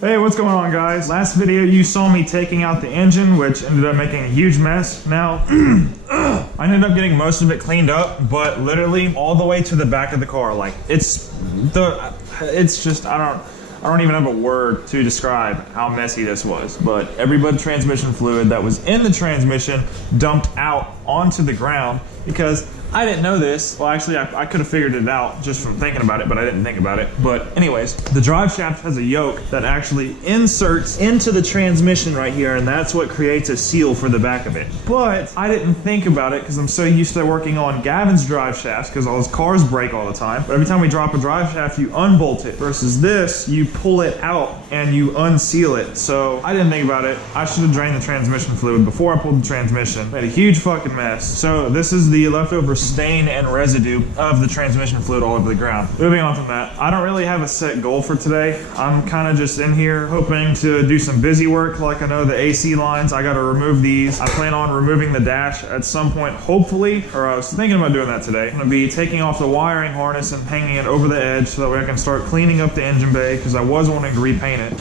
Hey, what's going on, guys? Last video you saw me taking out the engine, which ended up making a huge mess. Now, I ended up getting most of it cleaned up, but literally all the way to the back of the car. Like, it's just, I don't even have a word to describe how messy this was. But every bit of transmission fluid that was in the transmission dumped out onto the ground because I didn't know this. Well, actually, I could have figured it out just from thinking about it, but I didn't think about it. But anyways, the drive shaft has a yoke that actually inserts into the transmission right here, and that's what creates a seal for the back of it. But I didn't think about it because I'm so used to working on Gavin's drive shafts because all his cars break all the time. But every time we drop a drive shaft, you unbolt it. Versus this, you pull it out and you unseal it. So I didn't think about it. I should have drained the transmission fluid before I pulled the transmission. Made a huge fucking mess. So this is the leftover stain and residue of the transmission fluid all over the ground. Moving on from that, I don't really have a set goal for today. I'm kind of just in here hoping to do some busy work. Like I know the AC lines, I got to remove these. I plan on removing the dash at some point, hopefully, or I was thinking about doing that today. I'm gonna be taking off the wiring harness and hanging it over the edge so that way I can start cleaning up the engine bay because I was wanting to repaint it.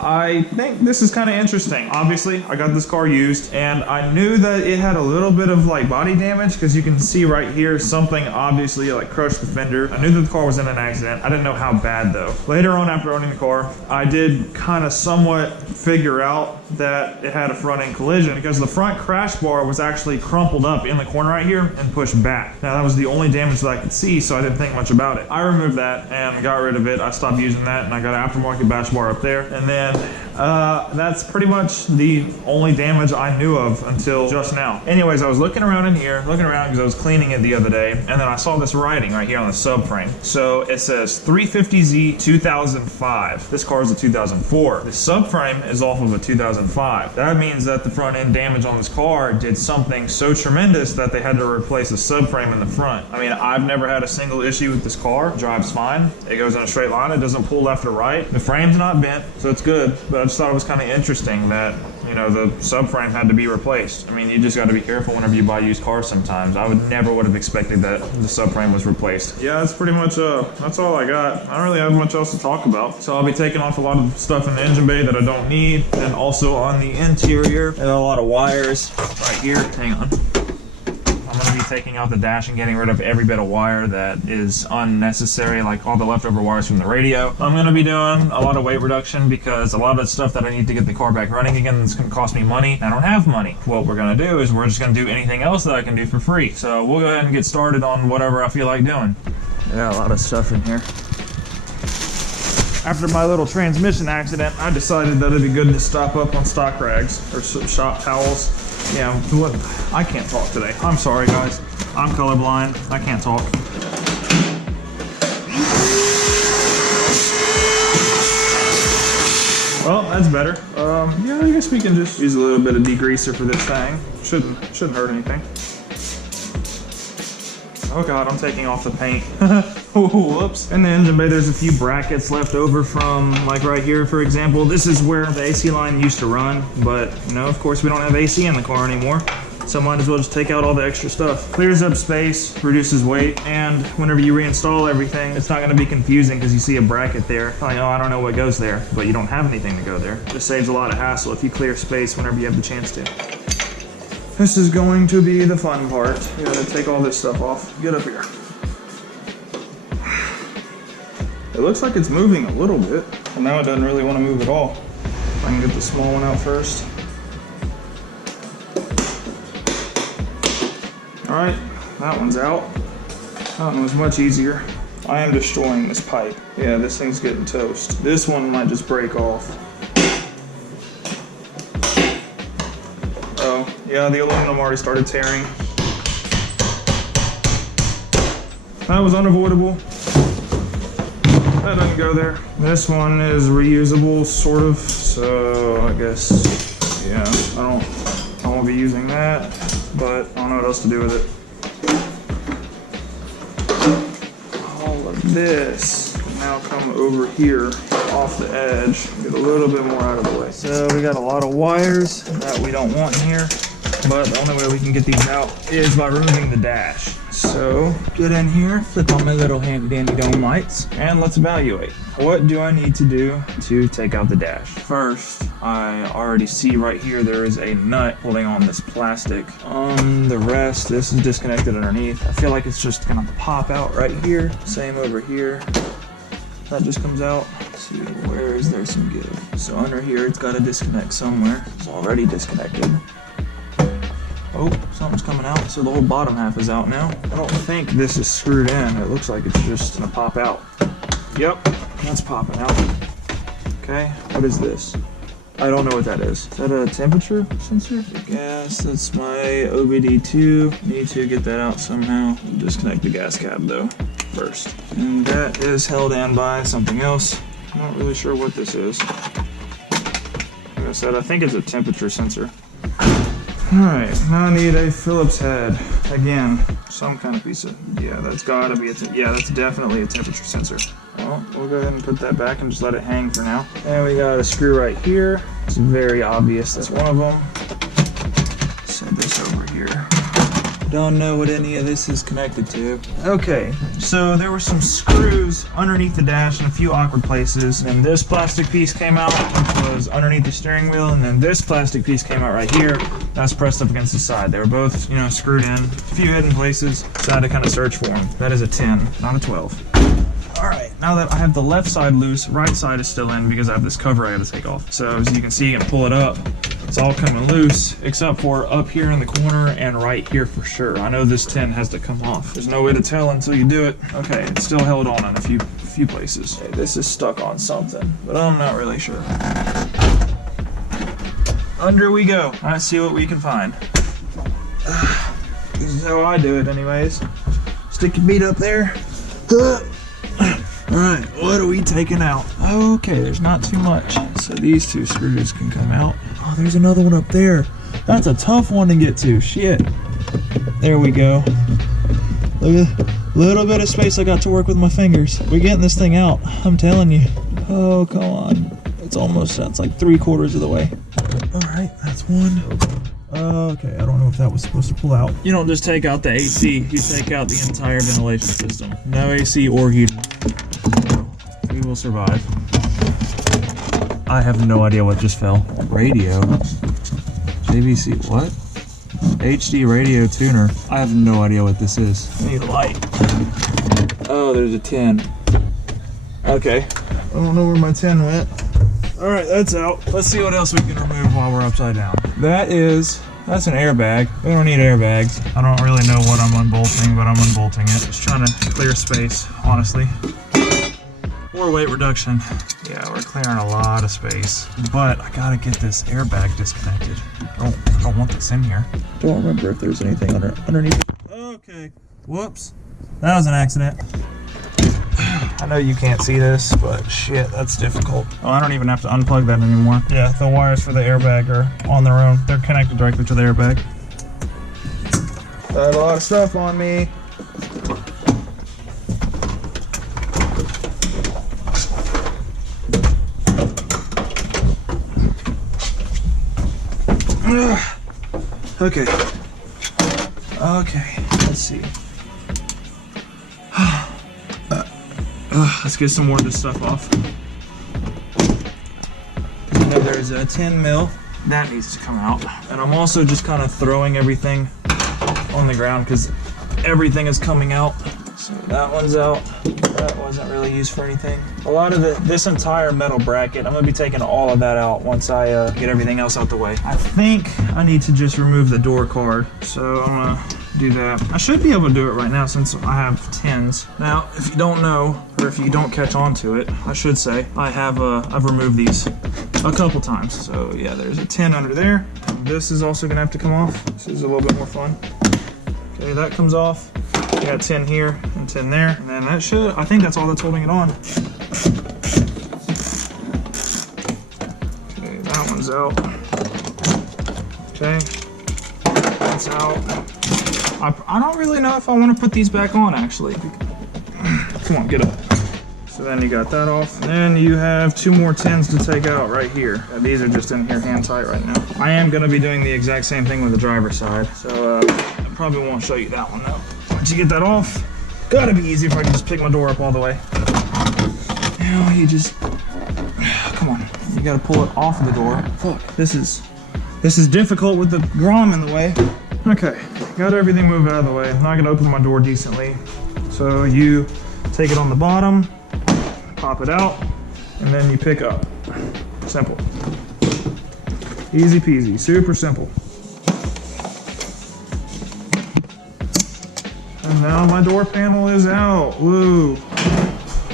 I think this is kind of interesting. Obviously, I got this car used and I knew that it had a little bit of like body damage because you can see right here something obviously like crushed the fender. I knew that the car was in an accident. I didn't know how bad though. Later on after owning the car, I did kind of somewhat figure out that it had a front end collision because the front crash bar was actually crumpled up in the corner right here and pushed back. Now that was the only damage that I could see, so I didn't think much about it. I removed that and got rid of it. I stopped using that and I got an aftermarket bash bar up there. And then that's pretty much the only damage I knew of until just now. Anyways, I was looking around in here, because I was cleaning it the other day, and then I saw this writing right here on the subframe. So it says 350Z 2005. This car is a 2004. The subframe is off of a 2005. That means that the front end damage on this car did something so tremendous that they had to replace the subframe in the front. I mean, I've never had a single issue with this car. It drives fine. It goes in a straight line. It doesn't pull left or right. The frame's not bent, so it's good. But I just thought it was kind of interesting that, you know, the subframe had to be replaced. I mean, you just got to be careful whenever you buy used cars sometimes. I never would have expected that the subframe was replaced. Yeah, that's pretty much, that's all I got. I don't really have much else to talk about. So I'll be taking off a lot of stuff in the engine bay that I don't need. And also on the interior, there are a lot of wires right here. Hang on. I'm going to be taking out the dash and getting rid of every bit of wire that is unnecessary, like all the leftover wires from the radio. I'm going to be doing a lot of weight reduction because a lot of the stuff that I need to get the car back running again is going to cost me money. I don't have money. What we're going to do is we're just going to do anything else that I can do for free. So we'll go ahead and get started on whatever I feel like doing. Yeah, a lot of stuff in here. After my little transmission accident, I decided that it'd be good to stop up on stock rags or shop towels. Yeah, I can't talk today. I'm sorry, guys. I'm colorblind. I can't talk. Well, that's better. Yeah, I guess we can just use a little bit of degreaser for this thing. Shouldn't hurt anything. Oh God, I'm taking off the paint. Whoops. In the engine bay, there's a few brackets left over from, like right here, for example. This is where the AC line used to run, but you know, of course we don't have AC in the car anymore. So might as well just take out all the extra stuff. Clears up space, reduces weight, and whenever you reinstall everything, it's not gonna be confusing because you see a bracket there. Like, oh, I don't know what goes there, but you don't have anything to go there. Just saves a lot of hassle if you clear space whenever you have the chance to. This is going to be the fun part. You gotta take all this stuff off. Get up here. It looks like it's moving a little bit, and now it doesn't really want to move at all. If I can get the small one out first. All right, that one's out. That one was much easier. I am destroying this pipe. Yeah, this thing's getting toast. This one might just break off. Oh, yeah, the aluminum already started tearing. That was unavoidable. That doesn't go there. This one is reusable, sort of, so I guess, yeah, I won't be using that, but I don't know what else to do with it. All of this can now come over here off the edge, get a little bit more out of the way. So we got a lot of wires that we don't want in here. but the only way we can get these out is by removing the dash. So get in here, flip on my little handy dandy dome lights, and let's evaluate. What do I need to do to take out the dash? First, I already see right here there is a nut holding on this plastic. The rest, this is disconnected underneath. I feel like it's just gonna pop out right here. Same over here. That just comes out. Let's see, where is there some give? So under here, it's got to disconnect somewhere. It's already disconnected. Oh, something's coming out. So the whole bottom half is out now. I don't think this is screwed in. It looks like it's just gonna pop out. Yep, that's popping out. Okay, what is this? I don't know what that is. Is that a temperature sensor? I guess that's my OBD2. Need to get that out somehow. Disconnect the gas cap though first. And that is held in by something else. I'm not really sure what this is. Like I said, I think it's a temperature sensor. Alright, now I need a Phillips head. Again, some kind of piece of, yeah, that's gotta be that's definitely a temperature sensor. Well, we'll go ahead and put that back and just let it hang for now. And we got a screw right here. It's very obvious that's one of them. Set this over here. Don't know what any of this is connected to. Okay, so there were some screws underneath the dash in a few awkward places. And this plastic piece came out, which was underneath the steering wheel. And then this plastic piece came out right here. That's pressed up against the side. They were both, you know, screwed in. A few hidden places, so I had to kind of search for them. That is a 10, not a 12. All right, now that I have the left side loose, right side is still in because I have this cover I gotta take off. So as you can see, you can pull it up. It's all coming loose, except for up here in the corner and right here for sure. I know this 10 has to come off. There's no way to tell until you do it. Okay, it's still held on in a few places. Okay, this is stuck on something, but I'm not really sure. Under we go. Let's see what we can find. This is how I do it anyways. Stick your feet up there. Alright, what are we taking out? Okay, there's not too much. So these two screws can come out. Oh, there's another one up there. That's a tough one to get to. Shit. There we go. Look at a little bit of space I got to work with my fingers. We're getting this thing out. I'm telling you. Oh, come on. It's almost, that's like 3/4 of the way. Alright, that's one. Okay, I don't know if that was supposed to pull out. You don't just take out the AC, you take out the entire ventilation system. No AC or heating. We will survive. I have no idea what just fell. Radio. JVC, what? HD radio tuner. I have no idea what this is. I need a light. Oh, there's a 10. Okay. I don't know where my 10 went. Alright, that's out. Let's see what else we can remove while we're upside down. That's an airbag. We don't need airbags. I don't really know what I'm unbolting, but I'm unbolting it. Just trying to clear space, honestly. Or weight reduction. Yeah, we're clearing a lot of space. But I gotta get this airbag disconnected. I don't want this in here. Don't remember if there's anything underneath it. Okay. Whoops. That was an accident. I know you can't see this, but shit, that's difficult. Oh, I don't even have to unplug that anymore. Yeah, the wires for the airbag are on their own. They're connected directly to the airbag. I had a lot of stuff on me. Okay. Okay, let's see. Let's get some more of this stuff off. I know there's a 10 mil. That needs to come out. And I'm also just kind of throwing everything on the ground because everything is coming out. So that one's out. That wasn't really used for anything. A lot of this entire metal bracket, I'm gonna be taking all of that out once I get everything else out the way. I think I need to just remove the door card. So I'm gonna do that. I should be able to do it right now since I have 10s. Now, if you don't know, or if you don't catch on to it, I should say, I've removed these a couple times. So yeah, there's a 10 under there. This is also gonna have to come off. This is a little bit more fun. Okay, that comes off. You got 10 here and 10 there, and then that should, I think that's all that's holding it on. Okay, that one's out. Okay, that's out. I don't really know if I want to put these back on, actually. Come on, get up. So So then you got that off. And then you have 2 more tins to take out right here. These are just in here hand tight right now. I am gonna be doing the exact same thing with the driver's side. So I probably won't show you that one though. Once you get that off, gotta be easy if I can just pick my door up all the way. Now you just, come on. You gotta pull it off of the door. Fuck, this is difficult with the grom in the way. Okay, got everything moved out of the way. Now I can open my door decently. So you take it on the bottom, pop it out, and then you pick up. Simple. Easy peasy, super simple. And now my door panel is out. Woo.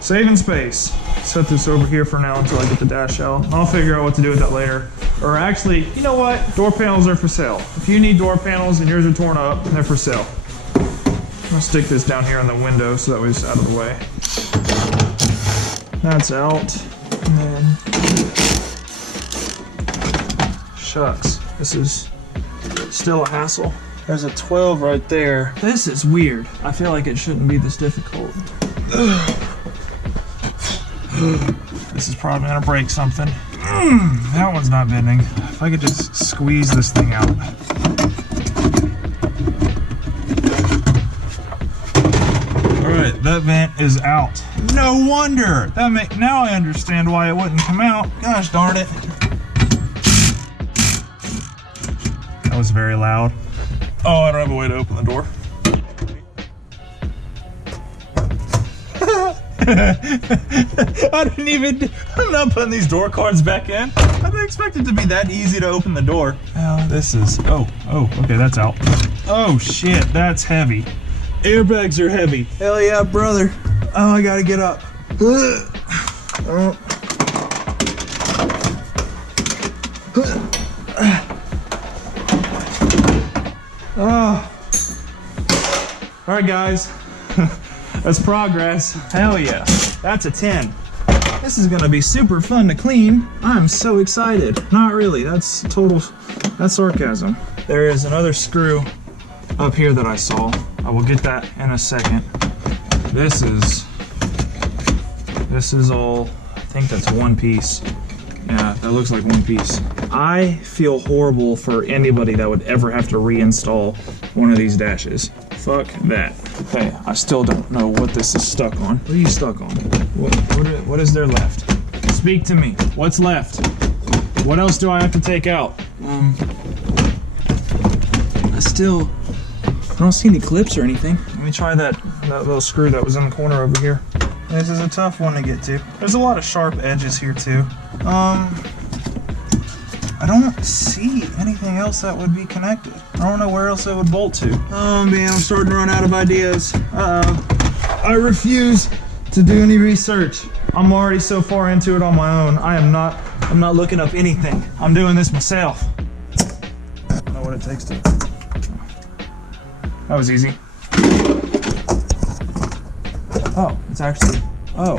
Saving space. Set this over here for now until I get the dash out. I'll figure out what to do with that later. Or actually, you know what? Door panels are for sale. If you need door panels and yours are torn up, they're for sale. I'll stick this down here on the window so that way it's out of the way. That's out. And then, shucks, this is still a hassle. There's a 12 right there. This is weird. I feel like it shouldn't be this difficult. This is probably gonna break something. That one's not bending. If I could just squeeze this thing out. Alright, that vent is out. No wonder! Now I understand why it wouldn't come out. Gosh darn it. That was very loud. Oh, I don't have a way to open the door. I'm not putting these door cards back in. I didn't expect it to be that easy to open the door. Oh, this is, oh, okay, that's out. Oh shit, that's heavy. Airbags are heavy. Hell yeah, brother. Oh, I gotta get up. Oh. All right, guys. That's progress. Hell yeah. That's a 10. This is gonna be super fun to clean. I'm so excited. Not really, that's sarcasm. There is another screw up here that I saw. I will get that in a second. This is all, I think that's one piece. Yeah, that looks like one piece. I feel horrible for anybody that would ever have to reinstall one of these dashes. Fuck that. Okay, I still don't know what this is stuck on. What are you stuck on? What is there left? Speak to me. What's left? What else do I have to take out? I don't see any clips or anything. Let me try that little screw that was in the corner over here. This is a tough one to get to. There's a lot of sharp edges here too. I don't see anything else that would be connected. I don't know where else it would bolt to. Oh man, I'm starting to run out of ideas. I refuse to do any research. I'm already so far into it on my own. I'm not looking up anything. I'm doing this myself. I don't know what it takes to. That was easy. Oh, it's actually, oh,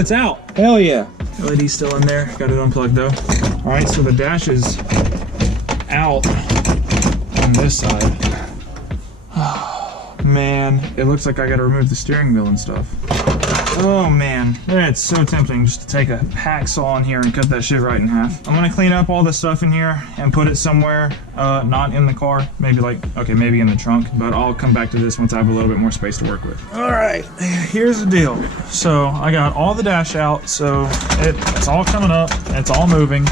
it's out. Hell yeah. LED's still in there, got it unplugged though. All right, so the dash is out on this side. Oh, man, it looks like I gotta remove the steering wheel and stuff. Oh man, it's so tempting just to take a hacksaw in here and cut that shit right in half. I'm gonna clean up all the stuff in here and put it somewhere, not in the car, maybe maybe in the trunk, but I'll come back to this once I have a little bit more space to work with. All right, here's the deal. So I got all the dash out, so it's all coming up, it's all moving.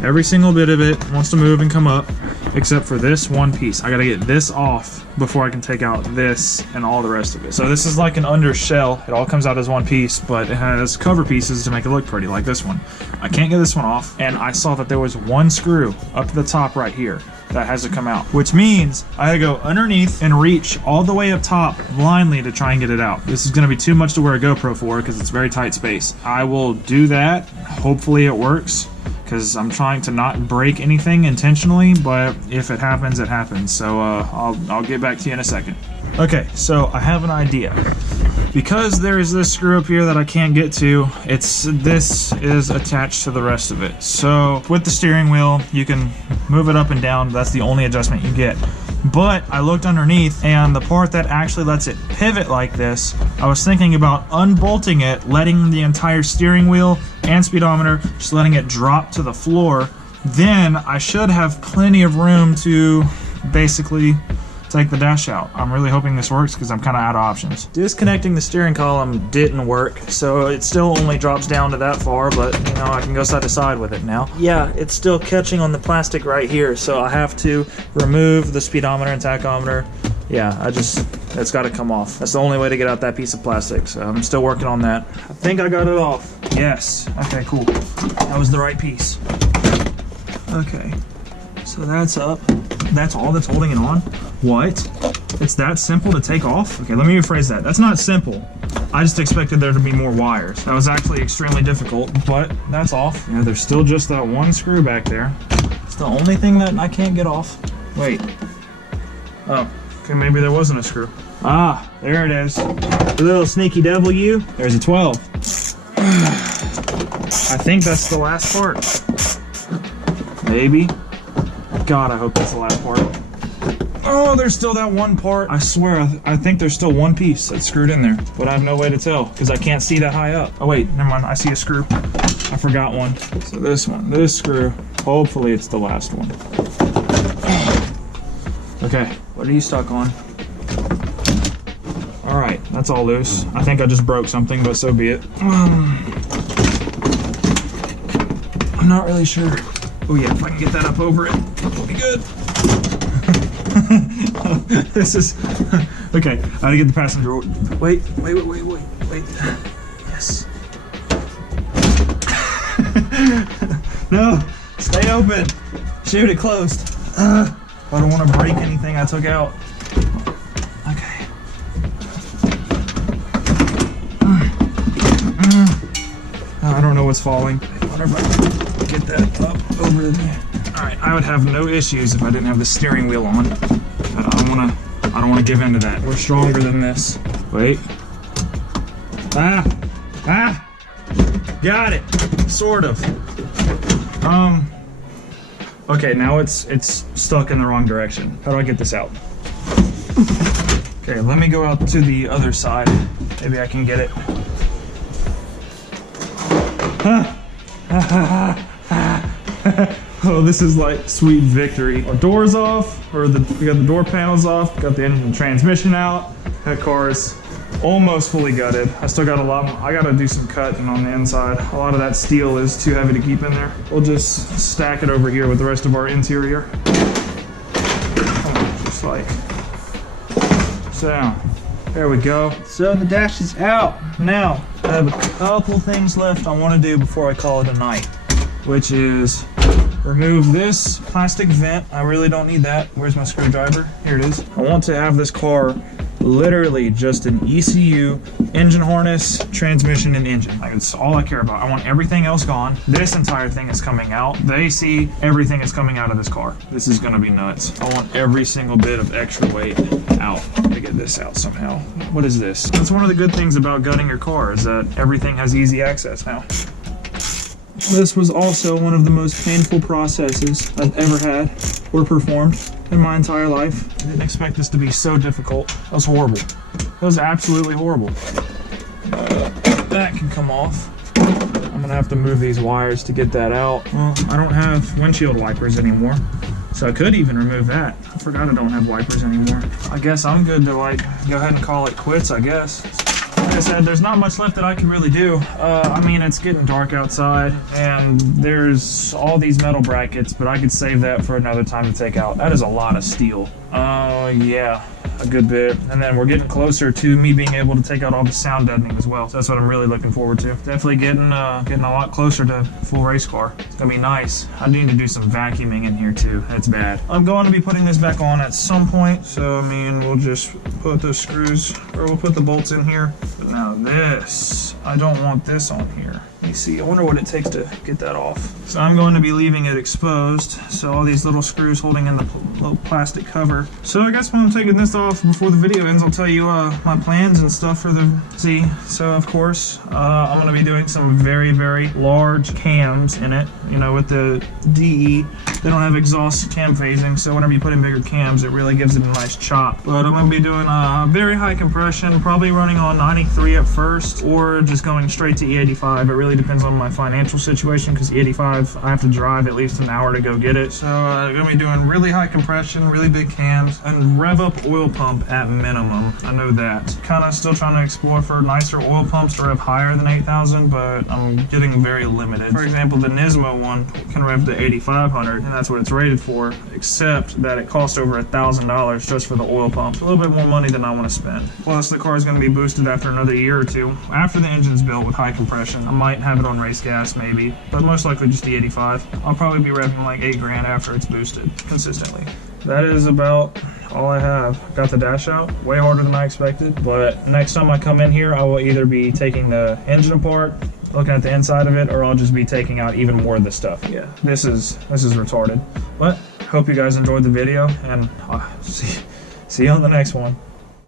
Every single bit of it wants to move and come up, except for this one piece. I gotta get this off before I can take out this and all the rest of it. So this is like an under shell. It all comes out as one piece, but it has cover pieces to make it look pretty, like this one. I can't get this one off, and I saw that there was one screw up to the top right here that has to come out, which means I had to go underneath and reach all the way up top blindly to try and get it out. This is gonna be too much to wear a GoPro for because it's very tight space. I will do that. Hopefully it works, because I'm trying to not break anything intentionally, but if it happens, it happens. So I'll get back to you in a second. Okay, so I have an idea. Because there is this screw up here that I can't get to, this is attached to the rest of it. So with the steering wheel, you can move it up and down. That's the only adjustment you get. But I looked underneath, and the part that actually lets it pivot like this, I was thinking about unbolting it, letting the entire steering wheel and speedometer, just letting it drop to the floor. Then I should have plenty of room to basically take the dash out. I'm really hoping this works because I'm kind of out of options. Disconnecting the steering column didn't work, so it still only drops down to that far, but you know, I can go side to side with it now. Yeah, it's still catching on the plastic right here, so I have to remove the speedometer and tachometer. Yeah, it's got to come off. That's the only way to get out that piece of plastic, so I'm still working on that. I think I got it off. Yes, okay, cool. That was the right piece. Okay, so that's up. That's all that's holding it on? What? It's that simple to take off? Okay, let me rephrase that. That's not simple. I just expected there to be more wires. That was actually extremely difficult, but that's off. Yeah, there's still just that one screw back there. It's the only thing that I can't get off. Wait. Oh, okay, maybe there wasn't a screw. Ah, there it is. The little sneaky devil you. There's a 12. I think that's the last part. Maybe. God, I hope that's the last part. Oh, there's still that one part. I swear, I think there's still one piece that's screwed in there, but I have no way to tell because I can't see that high up. Oh wait, never mind, I see a screw. I forgot one. So this one, this screw, hopefully it's the last one. Okay, what are you stuck on? All right, that's all loose. I think I just broke something, but so be it. I'm not really sure. Oh yeah, if I can get that up over it, that'll be good. This is okay. I gotta get the passenger. Wait. Yes. No, stay open. Shoot it closed. I don't want to break anything I took out. Okay. I don't know what's falling. I wonder if I can get that up over there. All right, I would have no issues if I didn't have the steering wheel on. I don't want to give in to that. We're stronger than this. Wait. Got it. Sort of. Okay, now it's stuck in the wrong direction. How do I get this out? Okay, let me go out to the other side. Maybe I can get it. Oh, this is like sweet victory. Our door's off, or we got the door panels off, got the engine and transmission out. That car is almost fully gutted. I still got a lot more. I gotta do some cutting on the inside. A lot of that steel is too heavy to keep in there. We'll just stack it over here with the rest of our interior. Just like so. There we go. So the dash is out. Now, I have a couple things left I want to do before I call it a night, which is remove this plastic vent. I really don't need that. Where's my screwdriver? Here it is. I want to have this car literally just an ECU, engine harness, transmission, and engine. Like, it's all I care about. I want everything else gone. This entire thing is coming out. The AC, everything is coming out of this car. This is gonna be nuts. I want every single bit of extra weight out. To get this out somehow. What is this? That's one of the good things about gutting your car, is that everything has easy access now. This was also one of the most painful processes I've ever had or performed in my entire life. I didn't expect this to be so difficult. That was horrible. That was absolutely horrible. That can come off. I'm gonna have to move these wires to get that out. Well, I don't have windshield wipers anymore, so I could even remove that. I forgot I don't have wipers anymore. I guess I'm good to like go ahead and call it quits, I guess. Like I said, there's not much left that I can really do. I mean, it's getting dark outside, and there's all these metal brackets, but I could save that for another time to take out. That is a lot of steel. Yeah, a good bit. And then we're getting closer to me being able to take out all the sound deadening as well. So that's what I'm really looking forward to. Definitely getting a lot closer to full race car. It's gonna be nice. I need to do some vacuuming in here too. That's bad. I'm going to be putting this back on at some point. So I mean, we'll just put the bolts in here. But now this, I don't want this on here. Let me see, I wonder what it takes to get that off. So I'm going to be leaving it exposed. So all these little screws holding in the little plastic cover. So I guess when I'm taking this off before the video ends, I'll tell you my plans and stuff for the Z. So of course, I'm gonna be doing some very, very large cams in it. You know, with the DE, they don't have exhaust cam phasing. So whenever you put in bigger cams, it really gives it a nice chop. But I'm gonna be doing very high compression, probably running on 93 at first, or just going straight to E85. It really depends on my financial situation, because E85, I have to drive at least an hour to go get it. So I'm gonna be doing really high compression, really big cams, and rev up oil pump at minimum. I know that. Kind of still trying to explore for nicer oil pumps to rev higher than 8,000, but I'm getting very limited. For example, the Nismo one can rev to 8,500, and that's what it's rated for, except that it costs over $1,000 just for the oil pump. A little bit more money than I want to spend. Plus, the car is going to be boosted after another year or two. After the engine's built with high compression, I might have it on race gas maybe, but most likely just the 85. I'll probably be revving like 8 grand after it's boosted consistently. That is about all I have. Got the dash out, way harder than I expected, but next time I come in here, I will either be taking the engine apart, looking at the inside of it, or I'll just be taking out even more of the stuff. Yeah, this is retarded. But hope you guys enjoyed the video, and see you on the next one.